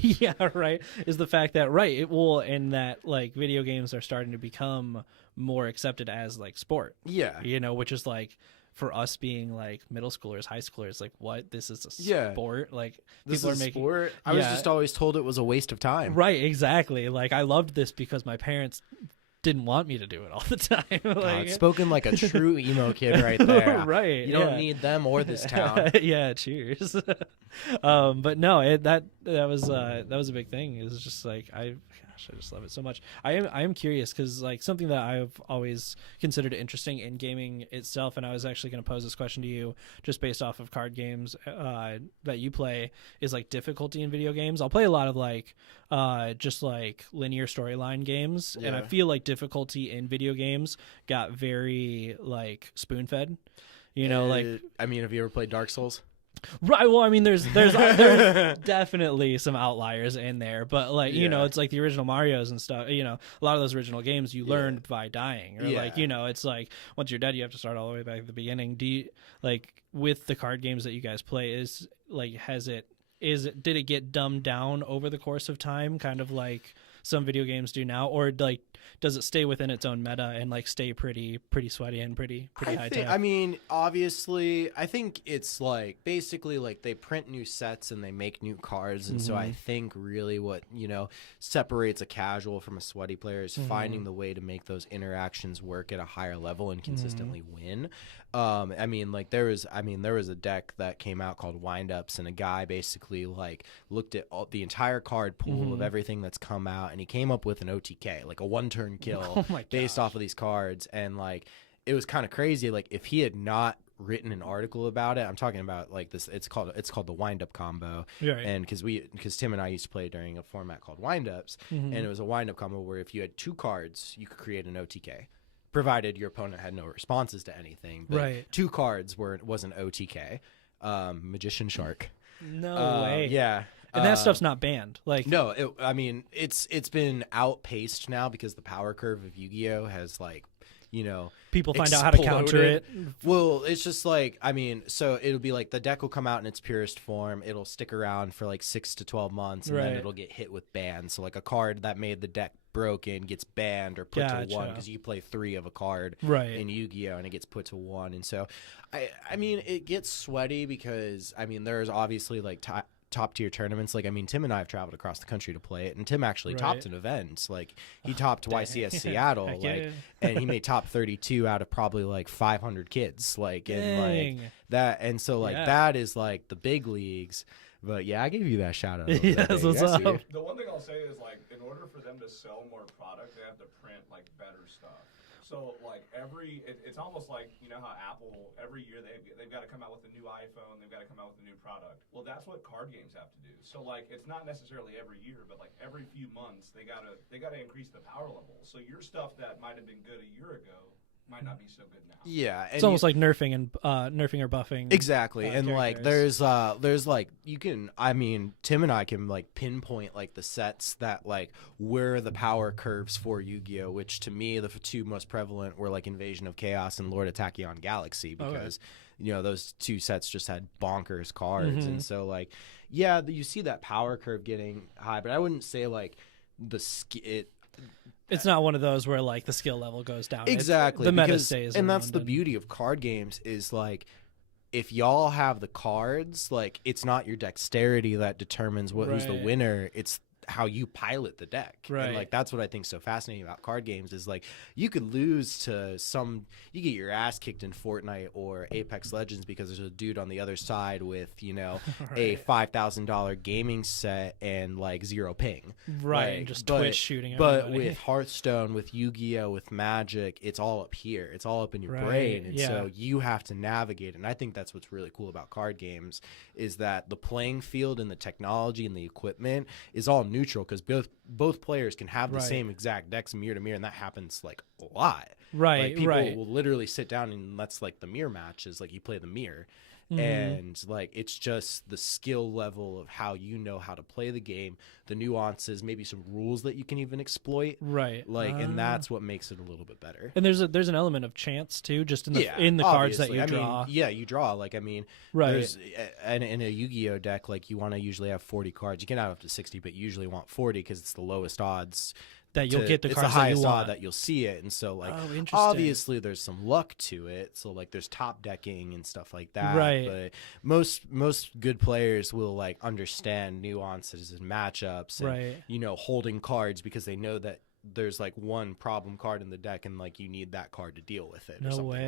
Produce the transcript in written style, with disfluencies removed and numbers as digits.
Yeah, right. Is the fact that it will, and that like video games are starting to become more accepted as like sport. Yeah. Which is like for us being like middle schoolers, high schoolers, like what, this is a Yeah. sport? Like This people is are making sport. I was just always told it was a waste of time. Right, exactly. Like I loved this because my parents didn't want me to do it all the time. Like, Spoken like a true emo kid right there. Right. You don't need them or this town. Yeah, cheers. But no, that was a big thing. It was just like I just love it so much. I am curious because like something that I've always considered interesting in gaming itself, and I was actually going to pose this question to you just based off of card games that you play, is like difficulty in video games. I'll play a lot of like just like linear storyline games, and I feel like difficulty in video games got very like spoon fed. Like I mean, have you ever played Dark Souls? Right. Well, I mean, there's definitely some outliers in there, but like it's like the original Mario's and stuff. A lot of those original games you learned by dying, or like it's like once you're dead, you have to start all the way back at the beginning. Do you like with the card games that you guys play? Is like did it get dumbed down over the course of time, kind of like some video games do now, or like does it stay within its own meta and like stay pretty sweaty and pretty high tech? I mean, obviously, I think it's like basically like they print new sets and they make new cards, and so I think really what separates a casual from a sweaty player is finding the way to make those interactions work at a higher level and consistently win. I mean, like there was a deck that came out called Wind Ups, and a guy basically like looked at the entire card pool of everything that's come out, and he came up with an OTK, like a one-turn kill based off of these cards. And like it was kind of crazy. Like if he had not written an article about it, I'm talking about like this, it's called the Wind Up combo. Right. And because Tim and I used to play during a format called Wind Ups, and it was a Wind Up combo where if you had 2 cards, you could create an OTK. Provided your opponent had no responses to anything. But 2 cards was an OTK. Magician Shark. No way. Yeah. And that stuff's not banned. Like no, it's been outpaced now because the power curve of Yu-Gi-Oh has like, people find out how to counter it. Well, it's just like, I mean, so it'll be like the deck will come out in its purest form. It'll stick around for like 6 to 12 months, and then it'll get hit with bans. So like a card that made the deck broken gets banned or put to 1 because you play 3 of a card in Yu-Gi-Oh, and it gets put to 1. And so I mean it gets sweaty because I mean there's obviously like top tier tournaments. Like I mean Tim and I have traveled across the country to play it, and Tim actually topped an event. Like he topped YCS Seattle, like and he made top 32 out of probably like 500 kids, like and like that. And so like that is like the big leagues. But yeah, I gave you that shout out. Yes, what's up? The one thing I'll say is like, in order for them to sell more product, they have to print like better stuff. So like it's almost like how Apple every year they've got to come out with a new iPhone, they've got to come out with a new product. Well, that's what card games have to do. So like it's not necessarily every year, but like every few months they gotta increase the power level. So your stuff that might have been good a year ago might not be so good now. Yeah, it's almost like nerfing or buffing. Exactly, and like there's like you can. I mean, Tim and I can like pinpoint like the sets that like were the power curves for Yu-Gi-Oh, which to me the 2 most prevalent were like Invasion of Chaos and Lord of Tachyon Galaxy, because those 2 sets just had bonkers cards, and so like you see that power curve getting high, but I wouldn't say like it's not one of those where like the skill level goes down. Exactly. The meta stays. And that's the beauty of card games is like if y'all have the cards, like it's not your dexterity that determines who's the winner. It's how you pilot the deck. Right. And like that's what I think is so fascinating about card games is like you could lose to you get your ass kicked in Fortnite or Apex Legends because there's a dude on the other side with, a $5,000 gaming set and like 0 ping. Right. Like, just Twitch shooting But everybody. with Hearthstone, with Yu-Gi-Oh, with Magic, it's all up here. It's all up in your brain. And so you have to navigate. And I think that's what's really cool about card games is that the playing field and the technology and the equipment is all neutral because both players can have the same exact decks mirror to mirror, and that happens like a lot. Right, like, people will literally sit down and that's like the mirror matches, like you play the mirror. and like it's just the skill level of how you know how to play the game, the nuances, maybe some rules that you can even exploit, Right. like and that's what makes it a little bit better. And there's an element of chance too, just in the cards that you draw. You draw. Like I mean, right. There's in a Yu-Gi-Oh deck, like you want to usually have 40 cards. You can have up to 60, but you usually want 40 because it's the lowest odds. That you'll get the cards it's the highest that you want. odd that you'll see it, and so like interesting. obviously there's some luck to it. So like there's top decking and stuff like that. Right. But most good players will like understand nuances and matchups, and right. Holding cards because they know that there's like one problem card in the deck and like you need that card to deal with it. No way.